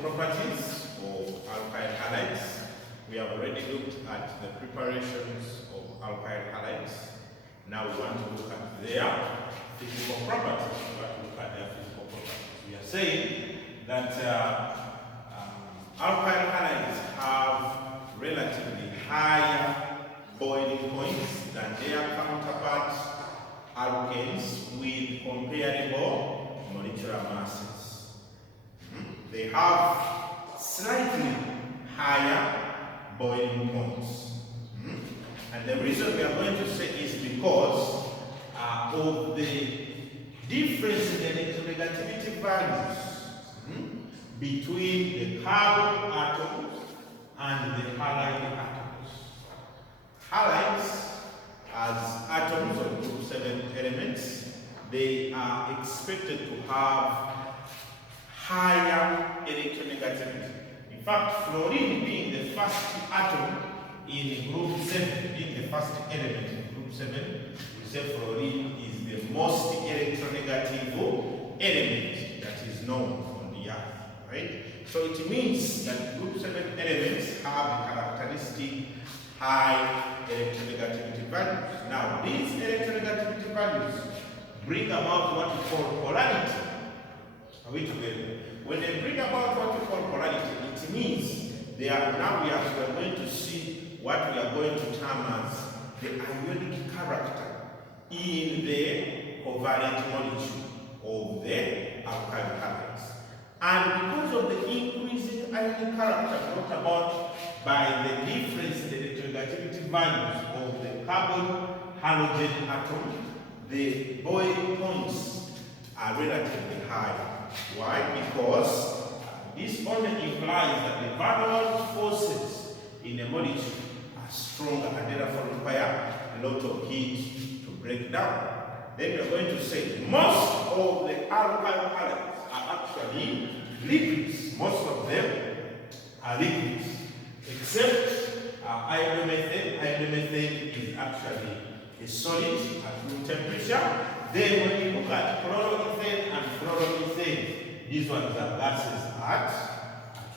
properties of alkyl halides. We have already looked at the preparations of alkyl halides. Now we want to look at their physical properties. We want to look at their physical properties. We are saying that alkyl halides have relatively higher boiling points than their counterparts alkanes with comparable molecular masses. They have slightly higher boiling points. And the reason we are going to say is because of the difference in electronegativity values between the carbon atoms and the halide atoms. Halides, as atoms of group 7 elements, they are expected to have higher electronegativity. In fact, fluorine being the first atom in group 7, being the first element in group 7, we say fluorine is the most electronegative element that is known on the earth, right? So it means that group 7 elements have a characteristic high electronegativity values. Now, these electronegativity values bring about what we call polarity. Are we together? When they bring about what we call polarity, it means they are now we are going to see what we are going to term as the ionic character in the covalent molecule of the alkyl halides. And because of the increasing ionic character brought about by the difference in the electronegativity values of the carbon halogen atom, the boiling points are relatively high. Why? Because this only implies that the van der Waals forces in a molecule are stronger and therefore require a lot of heat to break down. Then we are going to say most of the alkyl halides are actually liquids. Most of them are liquids, except iodomethane. Iodomethane is actually a solid at room temperature. Then when you look at chloroethane and fluoroethane, these ones are gases at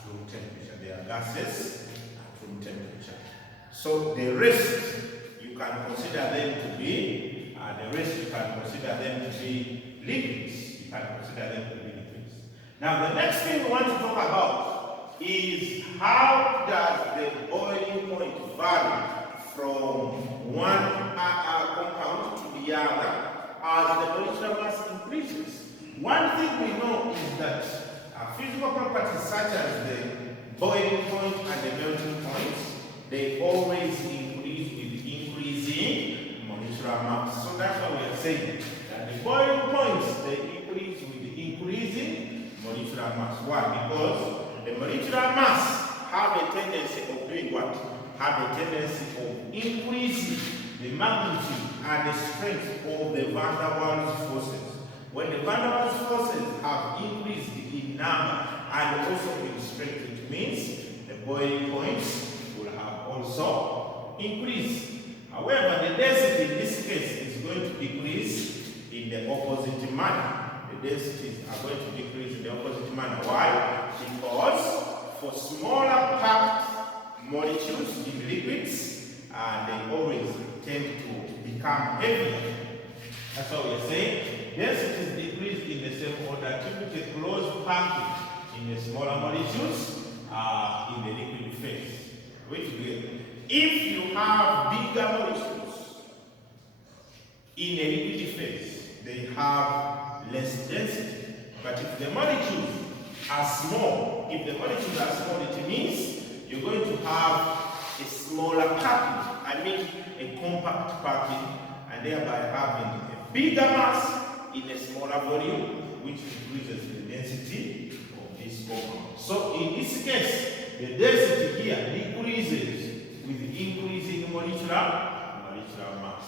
room temperature. They are gases at room temperature. So the rest you can consider them to be liquids. You can consider them to be liquids. Now the next thing we want to talk about is how does the boiling point vary from one compound to the other as the molecular mass increases. One thing we know is that physical properties such as the boiling point and the melting point, they always increase with increasing molecular mass. So that's why we are saying that the boiling points, they increase with increasing molecular mass. Why? Because the molecular mass have a tendency of doing what? Have a tendency of increasing the magnitude and the strength of the van der Waals forces. When the van der Waals forces have increased in number and also in strength, it means the boiling points will have also increased. However, the density in this case is going to decrease in the opposite manner. The densities are going to decrease in the opposite manner. Why? Because for smaller packed molecules in liquids, they always tend to become heavier. That's what we are saying. Densities decrease in the same order. Typically close packing in the smaller molecules in the liquid phase. Wait a minute. If you have bigger molecules in a liquid phase, they have less density. But if the molecules are small, it means you're going to have a smaller packing, a compact packing, and thereby having a bigger mass in a smaller volume, which increases the density of this compound. So in this case, the density here decreases with increasing molecular mass.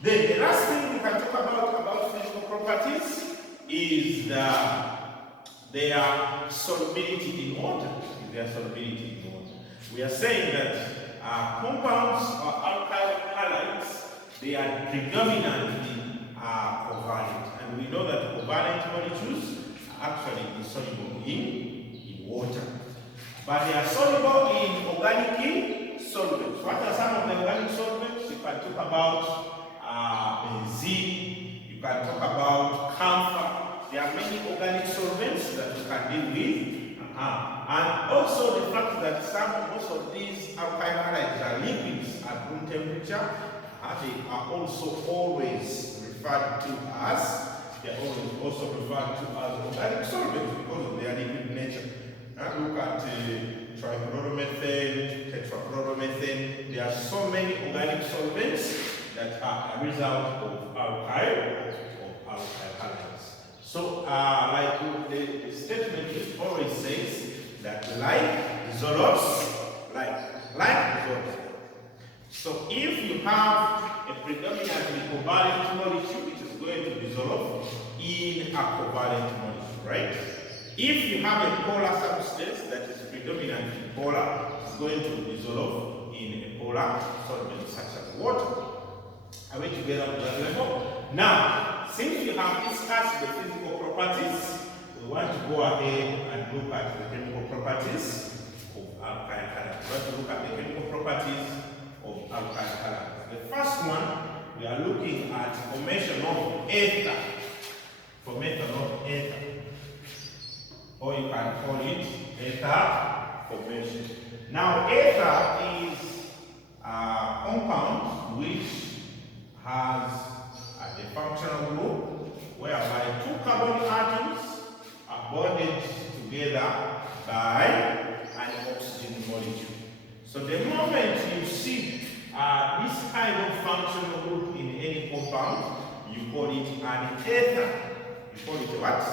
Then the last thing we can talk about physical properties is their solubility in water. We are saying that compounds or alkyl halides, they are predominantly covalent. And we know that covalent molecules are actually insoluble in water. But they are soluble in organic solvents. What are some of the organic solvents? You can talk about benzene, you can talk about camphor. There are many organic solvents that you can deal with. And also the fact that most of these alkyl halides are liquids at room temperature, they are also always referred to as, they are always also referred to as organic solvents because of their liquid nature. Now look at trichloromethane, tetrachloromethane. There are so many organic solvents that are a result of alkyl halides. So, like the statement always says that like dissolves like dissolves. So, if you have a predominantly covalent molecule, it is going to dissolve in a covalent molecule, right? If you have a polar substance that is predominantly polar, it's going to dissolve in a polar solvent such as water. Are we together with that level? Now, since you have discussed the physical properties, we want to go ahead and look at the chemical properties of alkyl halides. We want to look at the chemical properties of alkyl halides. The first one, we are looking at formation of ether. Formation of ether. Or you can call it ether formation. Now, ether is a compound which has a functional group whereby two carbon atoms are bonded together by an oxygen molecule. So the moment you see this kind of functional group in any compound, you call it an ether. You call it what?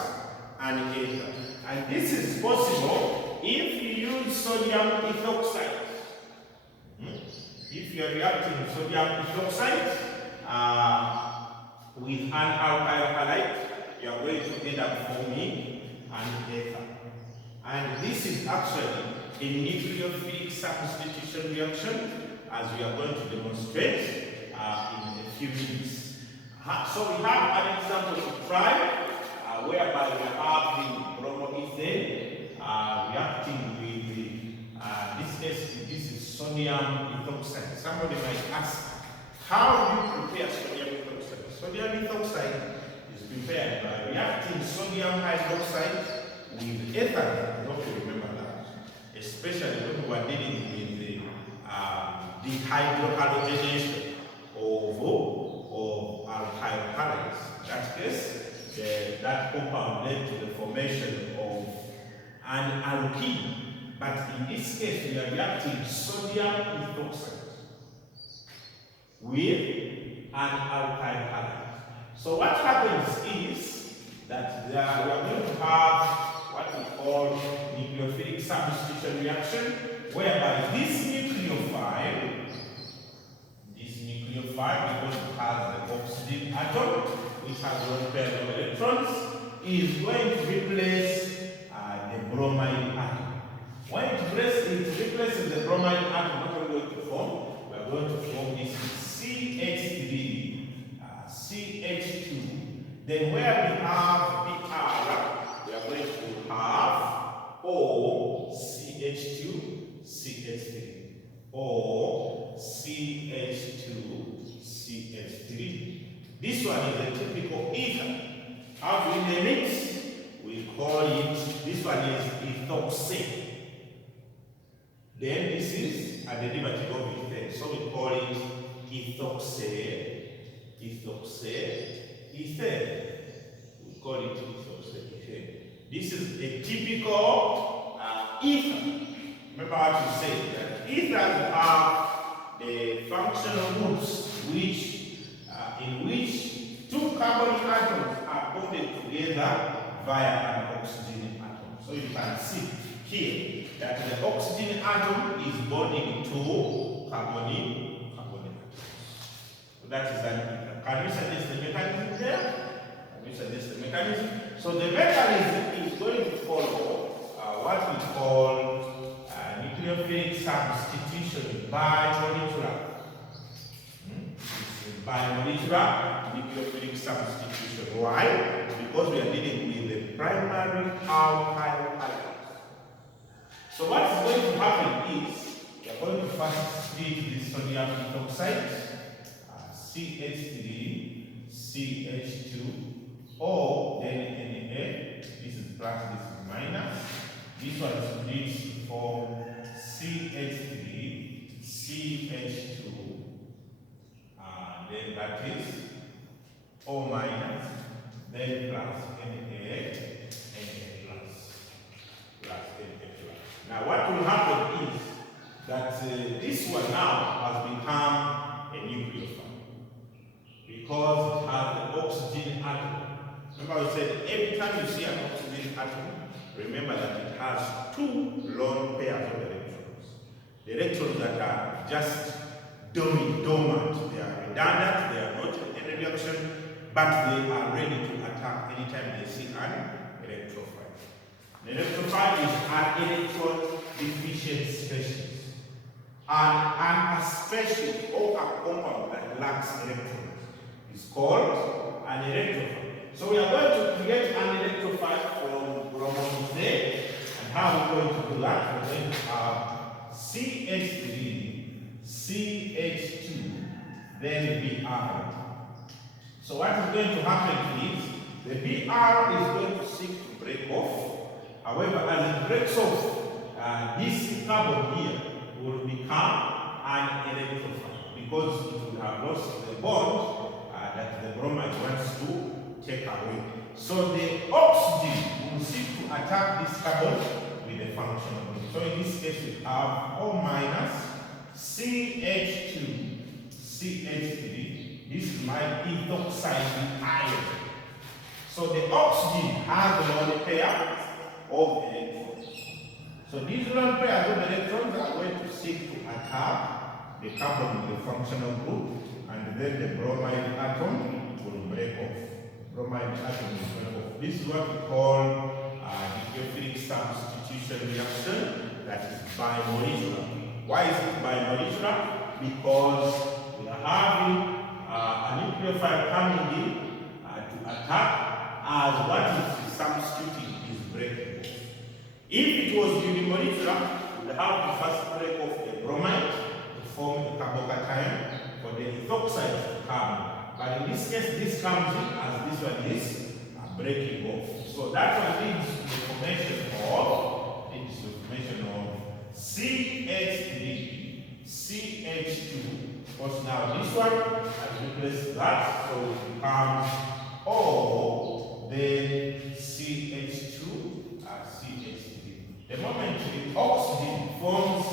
An ether. And this is possible if you use sodium ethoxide. If you are reacting sodium ethoxide with an alkyl halide, you are going to end up forming an ether. And this is actually a nucleophilic substitution reaction, as we are going to demonstrate in a few minutes. So we have an example to try, whereby we have the bromoethane reacting with this is sodium ethoxide. Somebody might ask, how do you prepare sodium ethoxide? Sodium ethoxide is prepared by reacting sodium hydroxide with ethanol. I hope you remember that. Especially when we are dealing with the dehydrohalogenation of alkyl halides. In that case, that compound led to the formation of an alkyl. But in this case, we are reacting sodium ethoxide with an alkyl halide. So what happens is that we are going to have what we call nucleophilic substitution reaction, whereby this nucleophile, because it has the oxygen atom, which has one pair of electrons, is going to replace the bromine atom. When it replaces the bromine atom, what are we going to form? We are going to form this CH3, CH2. Then where we have Br, we are going to have O, CH2, CH3. O, CH2, CH3. This one is a typical ether. How do we name it? We call it, this one is ethoxane. Then this is a derivative of ethane. So we call it ethoxane, ethane. We call it ethoxane, ethane. This is a typical ether. Remember what you said, that ethers have the functional groups in which two carbon atoms are bonded together via an oxygen atom. So you can see here that the oxygen atom is bonding to carbon atoms. So that is an ether. Can you suggest the mechanism there? Can you suggest the mechanism? So the mechanism is going to follow what we call nucleophilic substitution bimolecular. Bimolecular nucleophilic substitution. Why? Because we are dealing with the primary alkyl halide. first split this sodium ethoxide, CH3, CH2, O, then Na. This is plus, this is minus. This one splits from CH3, CH2, then that is O minus, then plus Na plus Na plus. Now what will happen is that this one now has become a nucleophile because it has the oxygen atom. Remember I said every time you see an oxygen atom, remember that it has two lone pairs of electrons. The electrons that are just dormant, they are redundant, they are not in any reaction, but they are ready to attack anytime they see an electrophile. An electrophile is an electron deficient species. And a species or a compound that lacks electrons is called an electrophile. So we are going to create an electrophile from bromine there. And how are we going to do that? We're going to have CH3, CH2, then Br. So what is going to happen is the Br is going to seek to break off. However, as it breaks off, this carbon here will become an electrophile because it will have lost the bond that the bromide wants to take away. So the oxygen will seek to attack this carbon with a functional group. So in this case we have O minus CH2 CH3. This is my ethoxide ion. So the oxygen has a lone pair of electrons. So these lone pairs of electrons are going to seek to attack the carbon with a functional group, and then the bromide atom will break off. Bromide atom will break off. This is what we call nucleophilic substitution reaction, that is bimolecular. Why is it bimolecular? Because we are having a nucleophile coming in to attack as what is substituting is breaking off. If it was unimolecular, we would have to first break off the bromide to form the carbocation for the ethoxide to come. But in this case, this comes in as this one is breaking off. So that one leads to the formation of CH3, CH2. Because now this one has replaced that, so it becomes O, then CH2, CH3. The moment the oxygen forms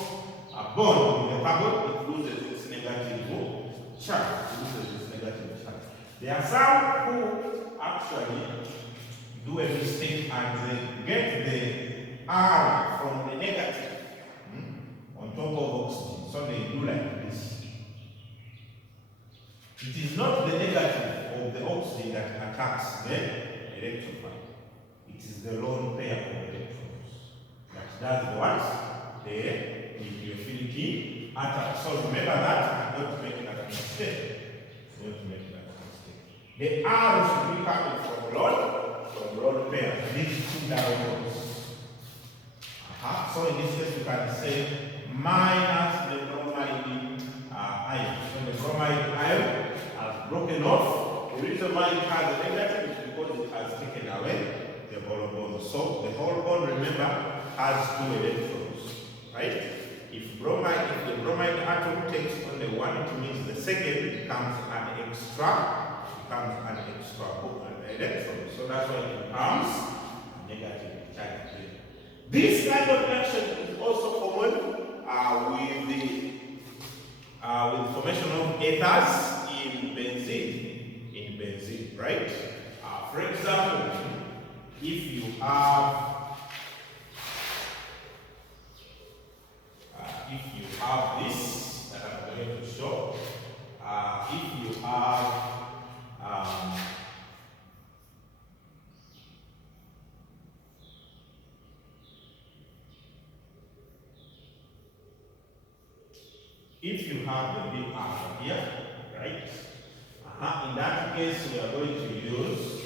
a bond with the carbon, it loses its negative charge. There are some who actually do a mistake and they get the R from the negative on top of oxygen. So they do like this. It is not the negative of the oxygen that attacks the electrophile. It is the lone pair of electrons that does what? The nucleophilic atom. So remember that and don't make that mistake. Don't make that mistake. The R should be coming from lone pair. These two diagonals. So in this case you can say minus the bromide ion. So the bromide ion has broken off. The reason why it has a negative is because it has taken away the whole bond. So the whole bond, remember, has two electrons, right? If the bromide atom takes only one, it means the second becomes an extra electron. So that's why it becomes negative charge. This kind of reaction is also common with the formation of ethers in benzene, right? For example, if you have this that I'm going to show, if you have the big atom here, right? In that case, we are going to use,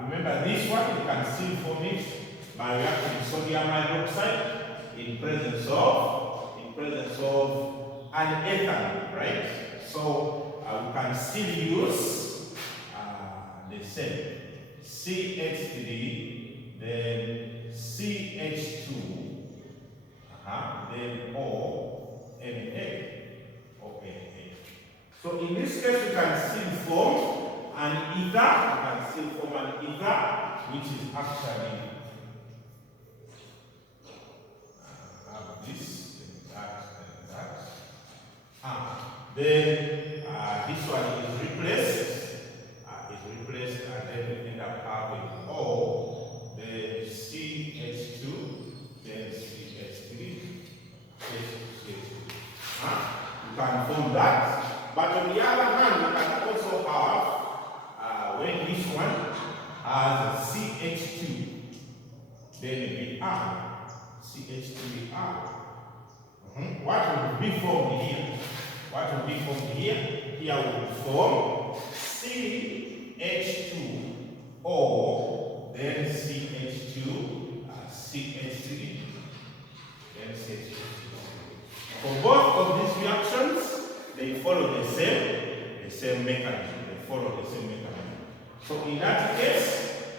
remember this one, you can still form it by reacting with sodium sodium hydroxide in presence of an ethanol, right? So we can still use the same CH3, then CH2, then O, Na. So in this case, we can still form an ether, which is actually this and that and that. Then this one is replaced, and then we end up having O, then CH2, then CH3, you can form that. But on the other hand, you can also have, when this one has a CH2, then Br, CH2Br. What will be formed here? Here will form CH2O, then CH2, CH3, then CH2. For both of these reactions, they follow the same mechanism. So in that case,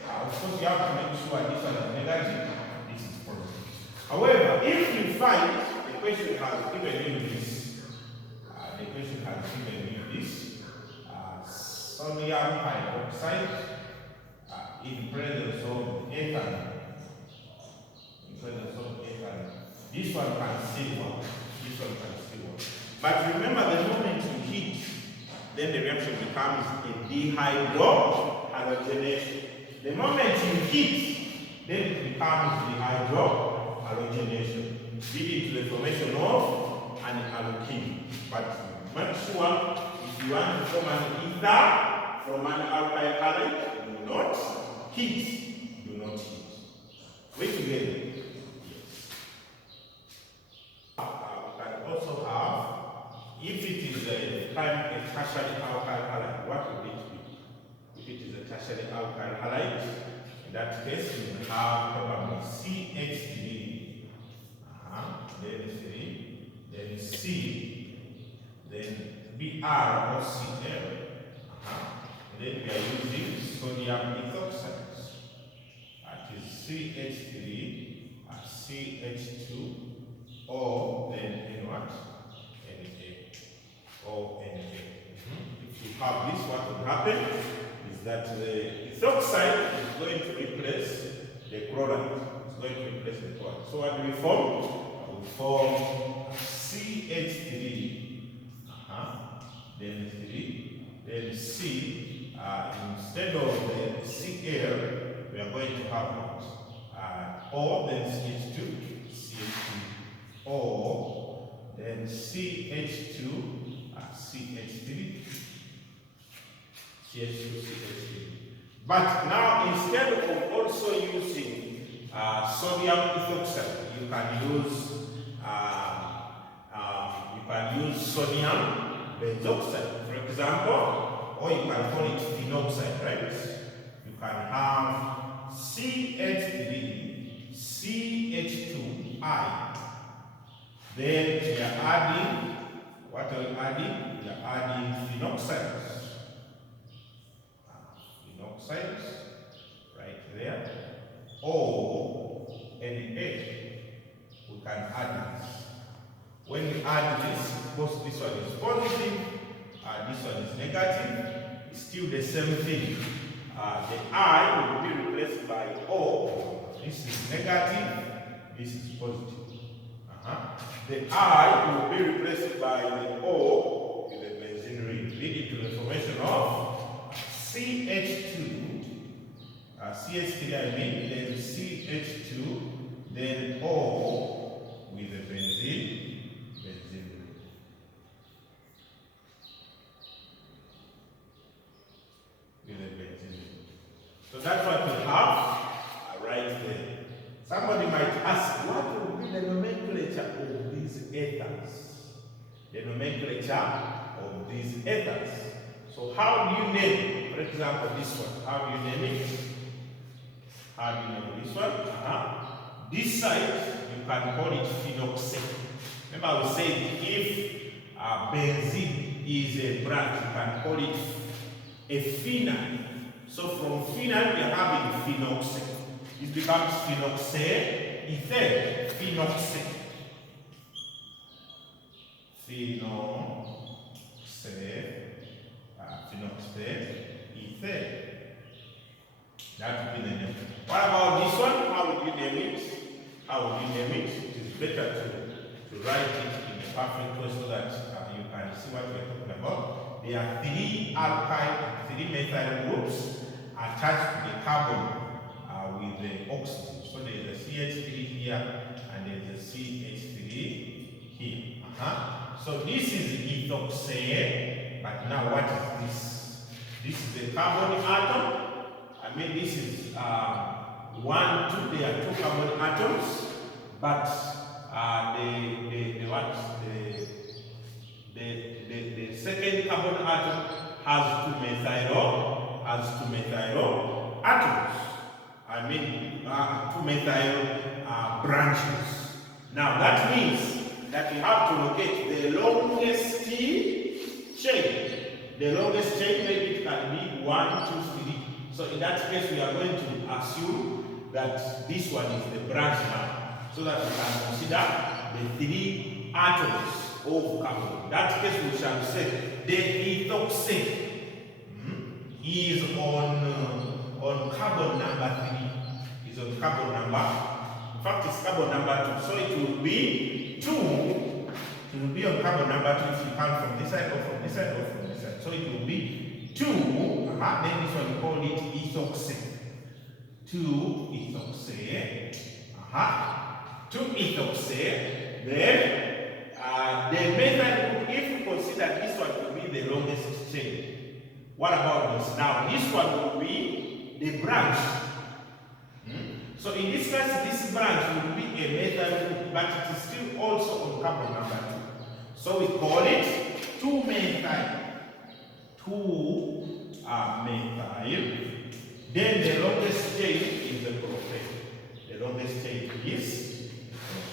of course you have to make sure this one is negative, this is positive. However, if you find the question has given you this, sodium hydroxide in presence of ethanol, this one can still work. But remember, the moment you heat, then the reaction becomes a dehydrohalogenation. The moment you heat, then it becomes dehydrohalogenation, leading to the formation of an alkyl. But make sure if you want to form an ether from an alkyl halide, do not heat. Wait together. Also have, if it is a tertiary alkyl halide, what would it be? If it is a tertiary alkyl halide, in that case you will have probably CH3, then C, then Br or Cl, then we are using sodium ethoxide. That is CH3, CH2, O, then N what? Na. O, Na. If you have this, what will happen is that the ethoxide is going to replace the chloride. So what do we form? We form CH3, then 3, then C. Instead of the Cl, we are going to have O, then CH2, O, then CH2, CH3, CH3. But now instead of also using sodium ethoxide, you can use sodium benzoxide, for example, or you can call it phenoxide, right? You can have CH3, CH2I. Then we are adding, what are we adding? We are adding phenoxides. Right there. O, Na. We can add this. When we add this, of course this one is positive, this one is negative. It's still the same thing. The I will be replaced by O. This is negative, this is positive. The I will be replaced by the O with the benzene ring, leading to the formation of CH2, CH3 then CH2, then O with the benzene ring. So that's what we have right there. Somebody might ask, what will be the nomenclature of these ethers? So how do you name, for example, this one? How do you name it? this side you can call it phenoxy. Remember we said if benzene is a branch, you can call it a phenyl. So from phenyl we are having phenoxy. It becomes phenoxy, ether, phenoxy. Phenoxy, ether. That would be the name. What about this one? How would you name it? It is better to write it in a perfect way so that you can see what we are talking about. There are 3 alkyl, 3 methyl groups attached to the carbon with the oxygen. So there is a CH3 here and there is a CH3 here. So this is ethoxy, but now what is this? This is a carbon atom. This is 1, 2. There are 2 carbon atoms, but the second carbon atom has 2 methyl atoms. 2 methyl branches. Now that means that you have to locate the longest chain. The longest chain, maybe it can be 1, 2, 3. So in that case, we are going to assume that this one is the branch now, so that we can consider the 3 atoms of carbon. In that case, we shall say the ethoxy is on carbon number 3. Is on carbon number. In fact, it's carbon number 2. So it will be 2. It will be on carbon number 2 if you count from this side or from this side or from this side. So it will be 2. Then this one we call it ethoxy. 2 ethoxy. 2 ethoxy. Then the methyl group, if we consider this one to be the longest chain, what about this? Now this one will be the branch. So in this case, this branch will be a methyl group, but it is still also on carbon number 2. So we call it 2 methyl. 2 methyl. Then the longest chain is the propane. The longest chain is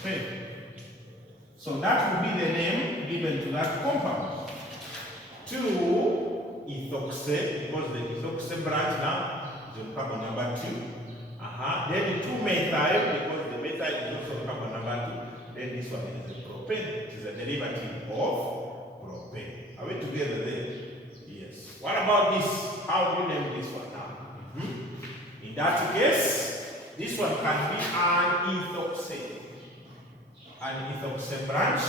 propane. So that will be the name given to that compound. 2 ethoxy, because the ethoxy branch now is on carbon number 2. Then 2 methyl, because the methyl is also on carbon number 2. Then this one is the propane. It is a derivative of propane. Are we together there? Yes. What about this? How do you name this one now? In that case, this one can be an ethoxy. An ethoxy branch,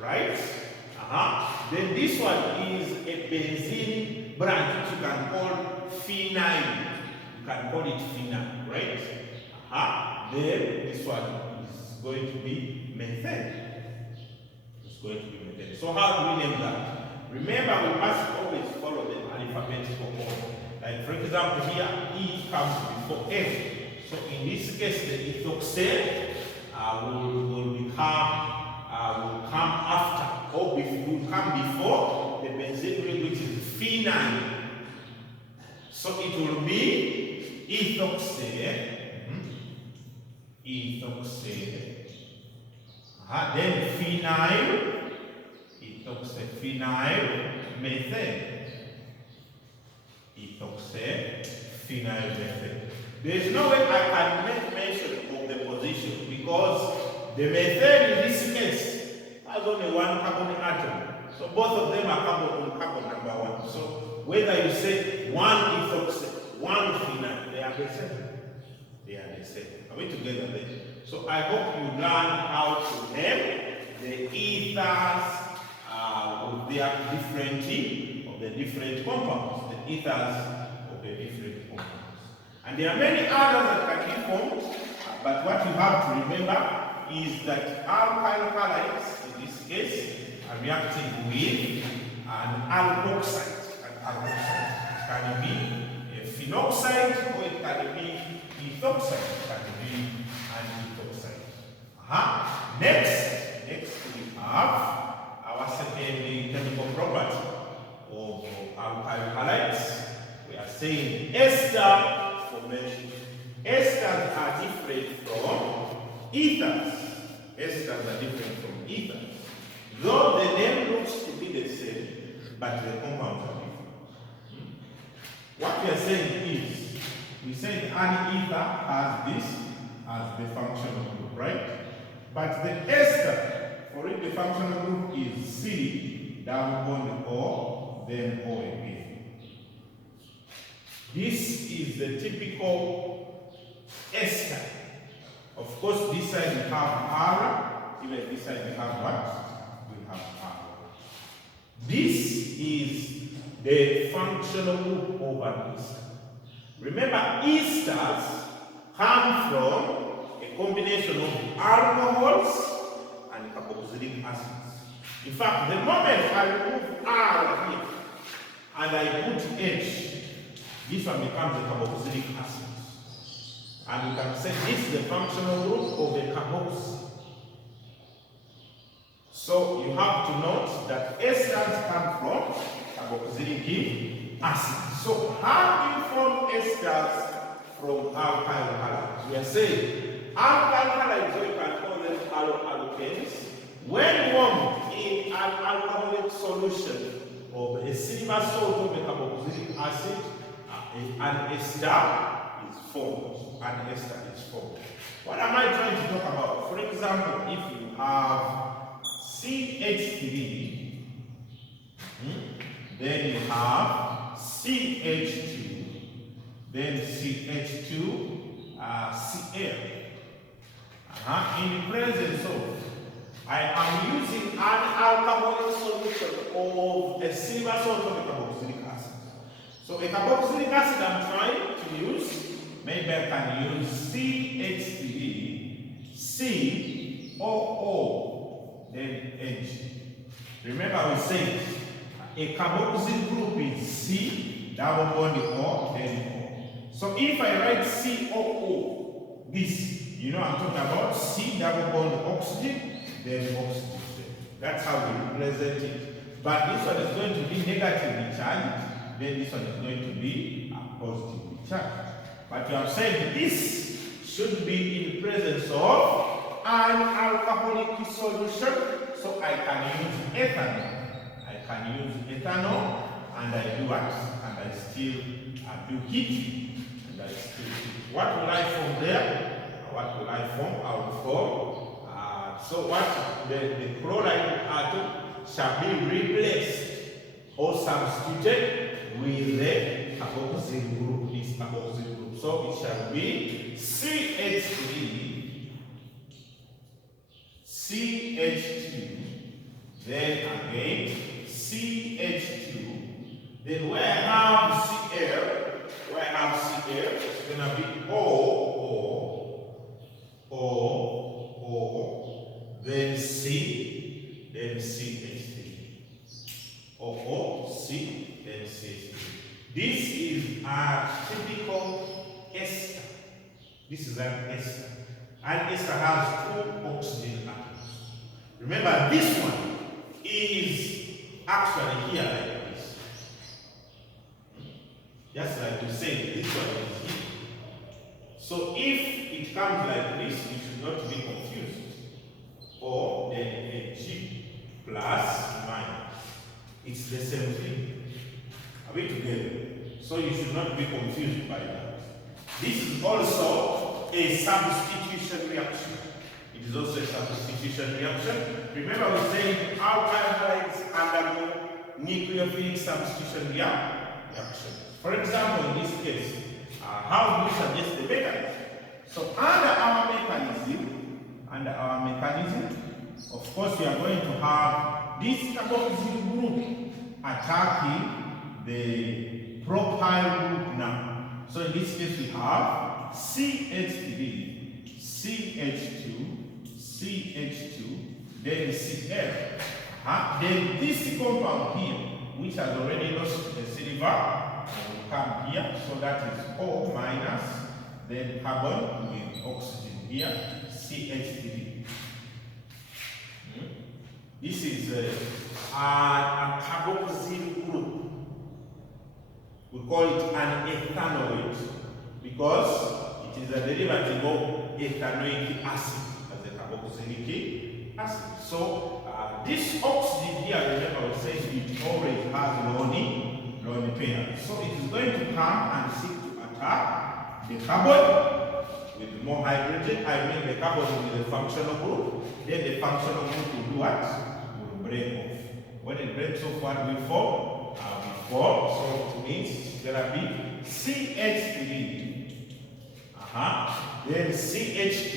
right? Then this one is a benzene branch, which you can call phenyl. You can call it phenyl, right? Then this one is going to be methane. It's going to be methane. So how do we name that? Remember, we must always follow the alphabetical order. Like for example, here E comes before F. So in this case, the ethoxy will come after, or will come before the benzene ring, which is phenyl. So it will be ethoxy. Then phenyl. Ethoxy, phenyl, methane. Ethoxy, phenyl, methane. There is no way I can make mention of the position because the methane in this case has only 1 carbon atom. So both of them are carbon number 1. So whether you say 1 ethoxy, 1 phenyl, they are the same. They are the same. Are we together there? So I hope you learn how to name the ethers of the different compounds. The ethers of the different compounds. And there are many others that can be formed, but what you have to remember is that alkyl halides, in this case, are reacting with an alkoxide. An alkoxide. It can be a phenoxide or it can be ethoxide. It can be an ethoxide. Next we have our second chemical property of alkyl halides. We are saying ester formation. esters are different from ethers. Esters are different from ethers. Though the name looks to be the same, but the compounds are different. What we are saying is, we said an ether has this as the functional group, right? But the ester, for it the functional group is C, double bond O, then O again. This is the typical ester. Of course, this side we have R, even this side we have what? We have R. This is the functional group of an ester. Remember, esters come from a combination of alcohols and carboxylic acids. In fact, the moment I remove R here and I put H, this one becomes a carboxylic acid. And we can say this is the functional group of a carboxy. So you have to note that esters come from carboxylic acid. So how do you form esters from alkyl halides? We are saying alkyl halides, so you can call them alkanes. When warmed in an alcoholic solution of a silver salt of a carboxylic acid, an ester is formed. An ester is formed. What am I trying to talk about? For example, if you have CH3, then you have CH2, then CH2, Cl. In presence of, I am using an alcoholic solution of a silver salt of a carboxylic acid. So a carboxylic acid I'm trying to use, maybe I can use CH3, COO, then H. Remember we said a carboxyl group is C, double bond O, then O. So if I write COO, this, you know I'm talking about C double bond oxygen, then oxygen. That's how we represent it. But this one is going to be negatively charged, then this one is going to be positively charged. But you have said this should be in presence of an alcoholic solution, so I can use ethanol. I can use ethanol, and I do what? And I still do heat, and I still heat. What will I form there? What will I form? I will form. So what? The chloride atom shall be replaced or substituted with the carboxyl group, this carboxyl group. So it shall be CH3, CH2, then again CH2, then where I have Cl, it's gonna be O, then C, then CH3. C, then CH3. This is a typical ester. This is an ester. An ester has two oxygen atoms. Remember, this one is actually here like this. Just like we said, this one is here. So if it comes like this, you should not be confused. Or then a G plus minus. It's the same thing. Are we together? So you should not be confused by that. This is also a substitution reaction. It is also a substitution reaction. Remember we said alkyl halides undergo nucleophilic substitution reaction. For example, in this case, how do you suggest the mechanism? So under our mechanism, of course we are going to have this carboxyl group attacking the propyl group now. So in this case we have CH3, CH2, CH2, then Cl. Then this compound here, which has already lost the silver, will come here. So that is O minus, then carbon with oxygen here, CH3. This is a carboxyl group. We call it an ethanoate because it It is a derivative of ethanoic acid as a carboxylic acid. So this oxygen here, remember, we said it always has lone pair. So it is going to come and seek to attack the carbon with more hydrogen. I mean the carbon with the functional group. Then the functional group will do what? Will break off. When it breaks off, what will form? So it means it's gonna be CH3. Then CH2.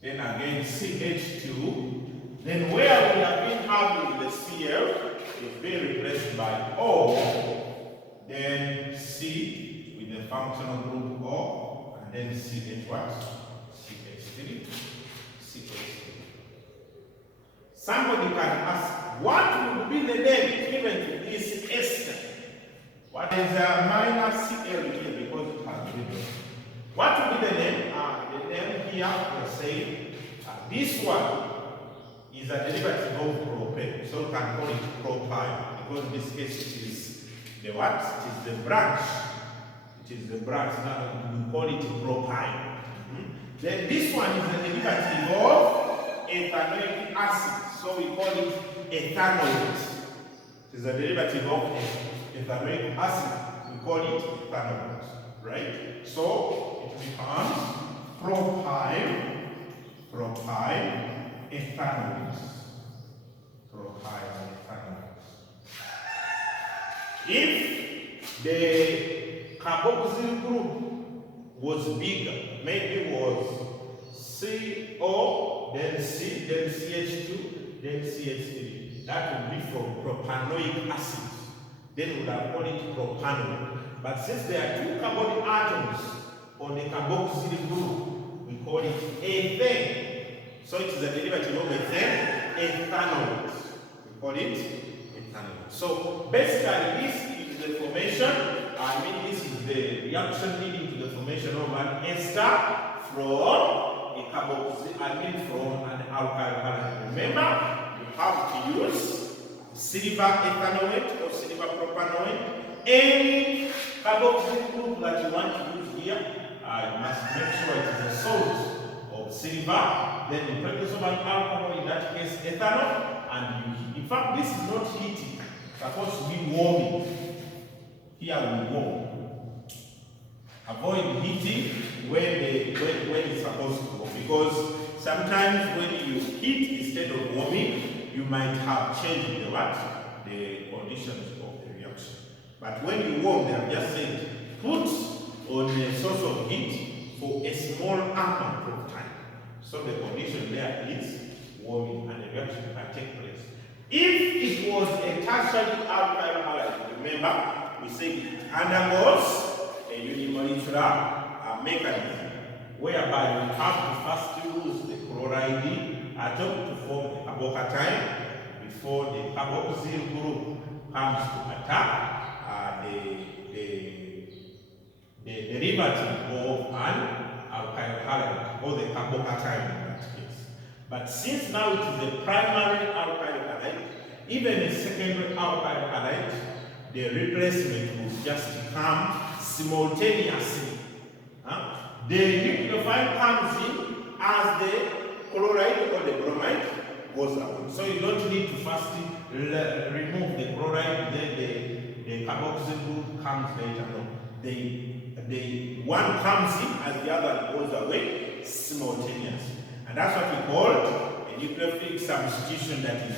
Then again CH2. Then where we have been having the Cl is being replaced by O. Then C with the functional group O. And then CH what? CH3. Somebody can ask, what would be the name given to this ester? What is a minus Cl here because it has ribbon? What would be the name? The name here we are saying this one is a derivative of propane, so we can call it propyl because in this case it is the what? It is the branch. It is the branch. Now we call it propyl. Then this one is a derivative of ethanoic acid. So we call it ethanoate. It is a derivative of ethanoic acid. We call it ethanoate, right? So it becomes propyl ethanoate. If the carboxyl group was bigger, maybe was CO, then C, then CH2, then CH3. That would be from propanoic acid. Then we would have called it propanol. But since there are two carbon atoms on the carboxyl group, we call it ethane. So it is a derivative of ethane, ethanoate. We call it ethanoate. So basically this is the formation, this is the reaction leading to the formation of an ester from a carboxyl, from an alkyl halide. Remember, you have to use silver ethanoate or silver propanoate. Any carboxyl group that you want to use here, you must make sure it is a salt of silver. Then in presence of an alcohol, in that case ethanol, and in fact this is not heating, it's supposed to be warming. Here we warm. Avoid heating when it's supposed to warm, because sometimes when you heat instead of warming, you might have changed the conditions of the reaction. But when you warm, they have just said put on a source of heat for a small amount of time. So the condition there is warming and the reaction can take place. If it was a tertiary alkyl halide, remember we say it undergoes a unimolecular mechanism whereby we have to first use the chloride atom to form the carbocation before the carboxyl group comes to attack the derivative of an alkyl halide or the carbocation in that case. But since now it is a primary alkyl halide, even a secondary alkyl halide, the replacement will just come simultaneously. The nucleophile comes in as the chloride or the bromide goes out. So you don't need to first remove the chloride, then the carboxyl group comes later. No. The one comes in as the other goes away simultaneously. And that's what we call a nucleophilic substitution that is